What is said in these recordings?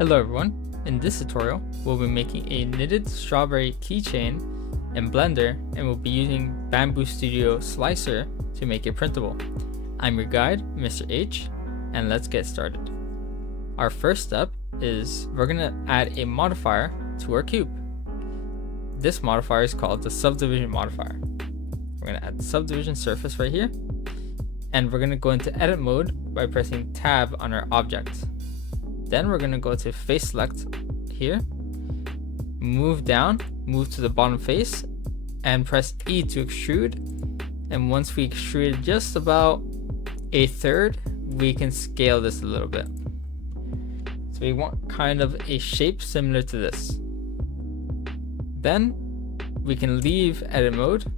Hello everyone, in this tutorial we'll be making a knitted strawberry keychain in Blender and we'll be using Bambu Studio Slicer to make it printable. I'm your guide, Mr. H, and let's get started. Our first step is we're going to add a modifier to our cube. This modifier is called the subdivision modifier. We're going to add the subdivision surface right here, and we're going to go into edit mode by pressing tab on our object. Then we're going to go to face select here, move down, move to the bottom face, and press E to extrude. And once we extrude just about a third, we can scale this a little bit. So we want kind of a shape similar to this. Then we can leave edit mode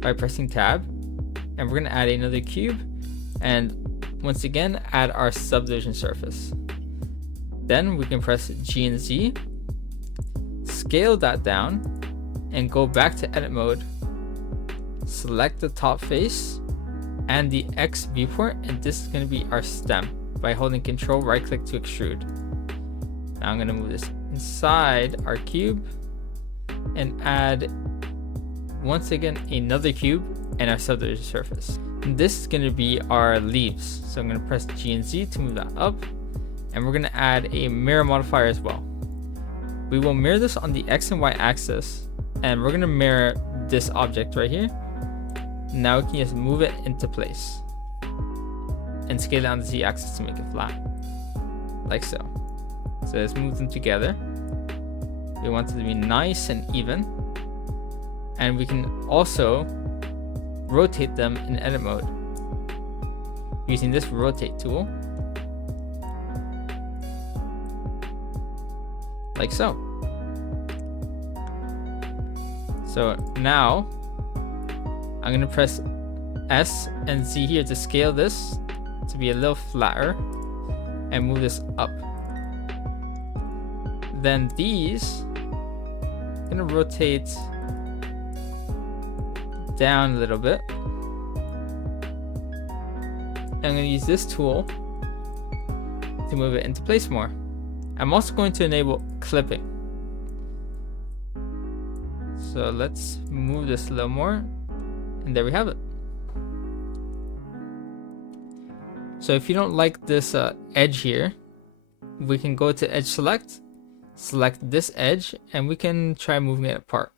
by pressing tab, and we're going to add another cube, and once again add our subdivision surface. Then we can press G and Z, scale that down, and go back to edit mode, select the top face and the X viewport, and this is going to be our stem by holding Control right click to extrude. Now I'm going to move this inside our cube and add once again another cube and our subdivision surface. And this is going to be our leaves, so I'm going to press G and Z to move that up. And we're going to add a mirror modifier as well. We will mirror this on the X and Y axis, and we're going to mirror this object right here. Now we can just move it into place and scale it on the Z axis to make it flat, like so. So let's move them together. We want it to be nice and even, and we can also rotate them in edit mode using this rotate tool, like so. So now I'm going to press S and Z here to scale this to be a little flatter and move this up. Then these I'm going to rotate down a little bit. I'm going to use this tool to move it into place more. I'm also going to enable clipping. So let's move this a little more, and there we have it. So if you don't like this edge here, we can go to edge select, select this edge, and we can try moving it apart.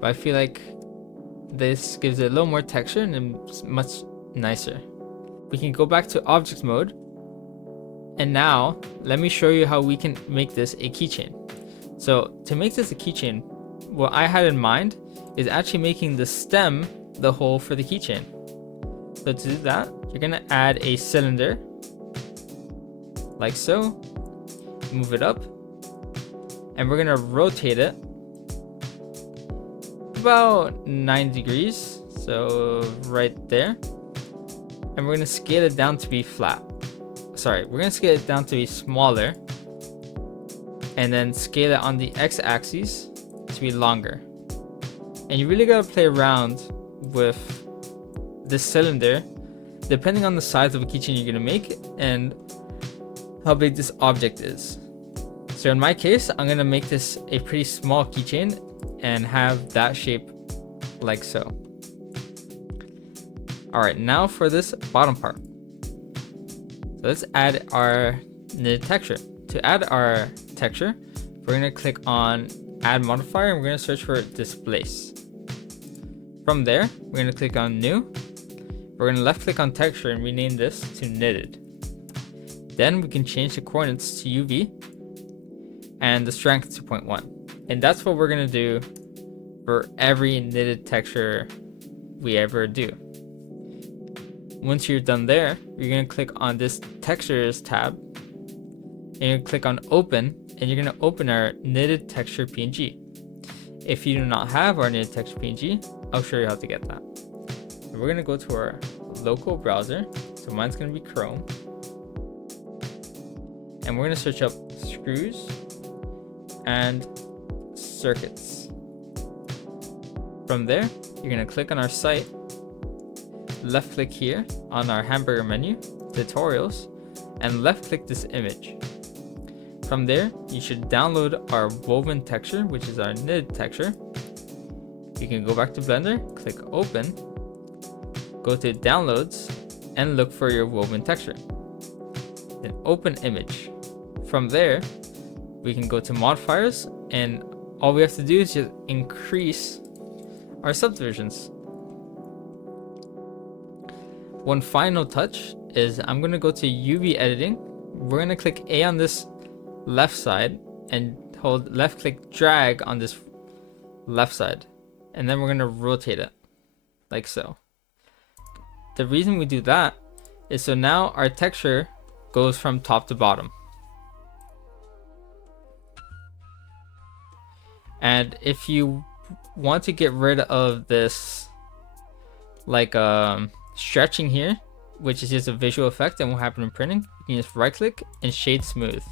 But I feel like this gives it a little more texture and it's much nicer. We can go back to object mode, and now let me show you how we can make this a keychain. So to make this a keychain, what I had in mind is actually making the stem the hole for the keychain. So to do that, you're going to add a cylinder like so, move it up, and we're going to rotate it about 90 degrees, so right there. And we're going to scale it down to be flat. Sorry, we're going to scale it down to be smaller. And then scale it on the X axis to be longer. And you really got to play around with this cylinder depending on the size of a keychain you're going to make and how big this object is. So in my case, I'm going to make this a pretty small keychain and have that shape like so. Alright, now for this bottom part. So let's add our knitted texture. To add our texture, we're going to click on add modifier and we're going to search for displace. From there, we're going to click on new. We're going to left click on texture and rename this to knitted. Then we can change the coordinates to UV and the strength to 0.1. And that's what we're going to do for every knitted texture we ever do. Once you're done there, you're going to click on this textures tab and you're going to click on open, and you're going to open our knitted texture PNG. If you do not have our knitted texture PNG, I'll show you how to get that. So we're going to go to our local browser. So mine's going to be Chrome. And we're going to search up screws and circuits. From there, you're going to click on our site, left click here on our hamburger menu, tutorials and left click this image. From there, you should download our woven texture, which is our knitted texture. You can go back to Blender, click open, go to downloads, and look for your woven texture. Then open image. From there, we can go to modifiers, and all we have to do is just increase our subdivisions. One final touch is I'm going to go to UV editing. We're going to click A on this left side and hold left click drag on this left side. And then we're going to rotate it like so. The reason we do that is so now our texture goes from top to bottom. And if you want to get rid of this like stretching here, which is just a visual effect and will happen in printing, you can just right click and shade smooth.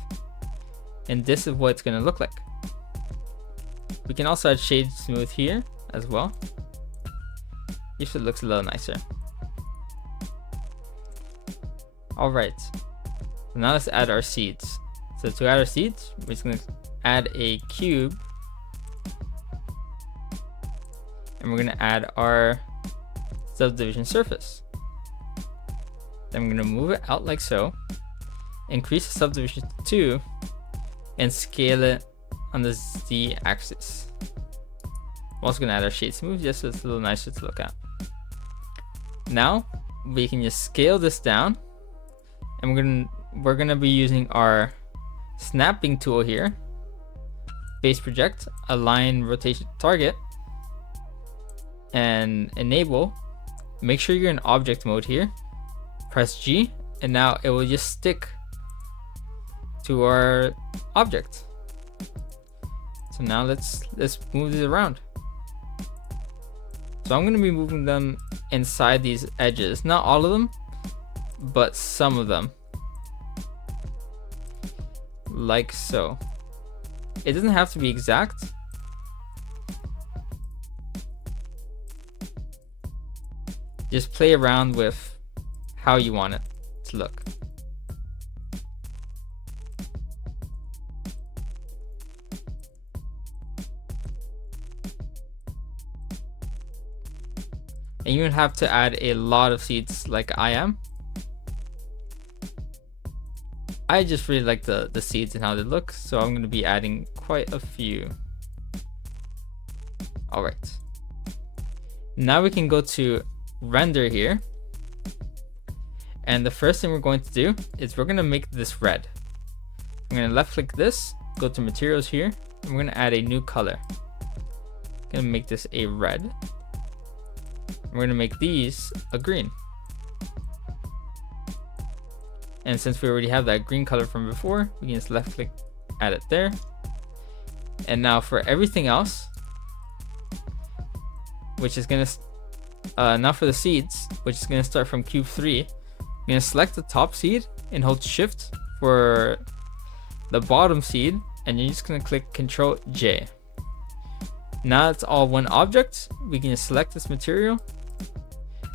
And this is what it's going to look like. We can also add shade smooth here as well. If it looks a little nicer. Alright, so now let's add our seeds. So to add our seeds, we're just going to add a cube. And we're going to add our subdivision surface. Then we're going to move it out like so. Increase the subdivision to 2. And scale it on the Z axis. I'm also going to add our shade smooth just so it's a little nicer to look at. Now we can just scale this down, and we're gonna be using our snapping tool here. Base project, align rotation target, and enable. Make sure you're in object mode here. Press G, and now it will just stick to our object. So now let's move this around. So I'm going to be moving them inside these edges, not all of them, but some of them, like so. It doesn't have to be exact. Just play around with how you want it to look. And you don't have to add a lot of seeds like I am. I just really like the seeds and how they look, so I'm going to be adding quite a few. Alright. Now we can go to render here. And the first thing we're going to do is we're going to make this red. I'm going to left click this, go to materials here, and we're going to add a new color. I'm going to make this a red. We're going to make these a green. And since we already have that green color from before, we can just left click, add it there. And now for everything else, which is going to, now for the seeds, which is going to start from cube 3, I'm going to select the top seed and hold shift for the bottom seed. And you're just going to click Control J. Now it's all one object. We can just select this material,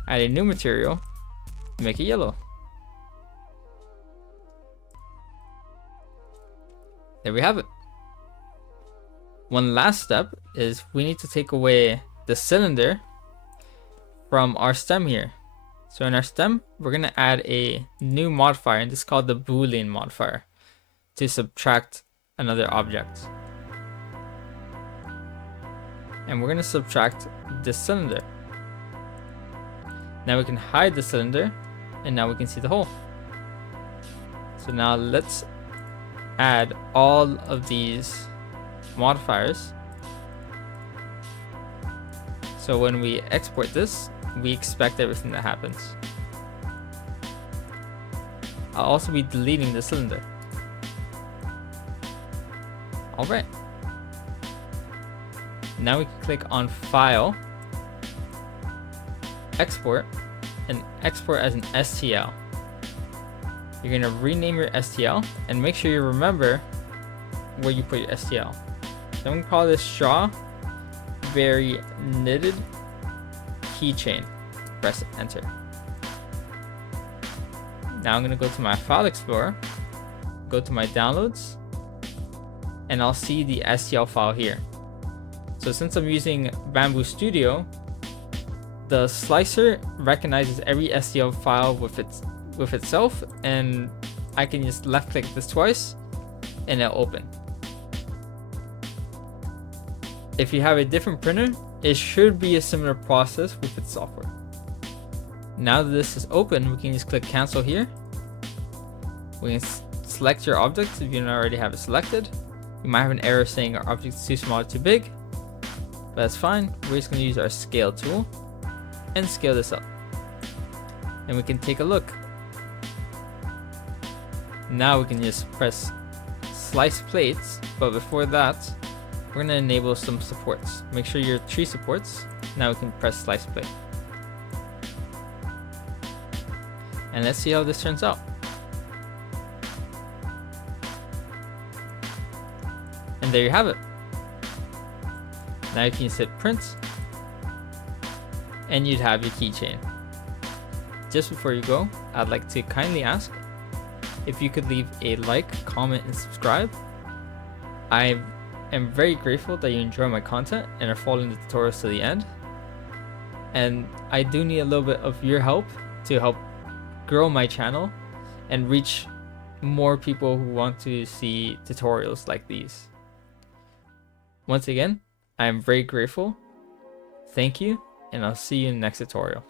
add a new material, and make it yellow. There we have it. One last step is we need to take away the cylinder from our stem here. So in our stem, we're going to add a new modifier, and this is called the Boolean modifier, to subtract another object. And we're going to subtract this cylinder. Now we can hide the cylinder, and now we can see the hole. So now let's add all of these modifiers. So when we export this, we expect everything that happens. I'll also be deleting the cylinder. Alright. Now we can click on File, Export, and export as an STL. You're going to rename your STL and make sure you remember where you put your STL. So I'm going to call this Strawberry Knitted Keychain. Press enter. Now I'm going to go to my File Explorer, go to my Downloads, and I'll see the STL file here. So since I'm using Bambu Studio, the slicer recognizes every STL file with itself, and I can just left click this twice and it'll open. If you have a different printer, it should be a similar process with its software. Now that this is open, we can just click cancel here. We can select your object if you don't already have it selected. You might have an error saying our object is too small or too big, but that's fine. We're just going to use our scale tool and scale this up. And we can take a look. Now we can just press slice plates, but before that, we're going to enable some supports. Make sure your tree supports. Now we can press slice plate. And let's see how this turns out. And there you have it. Now you can just hit print, and you'd have your keychain. Just before you go, I'd like to kindly ask if you could leave a like, comment, and subscribe. I am very grateful that you enjoy my content and are following the tutorials to the end. And I do need a little bit of your help to help grow my channel and reach more people who want to see tutorials like these. Once again, I am very grateful. Thank you, and I'll see you in the next tutorial.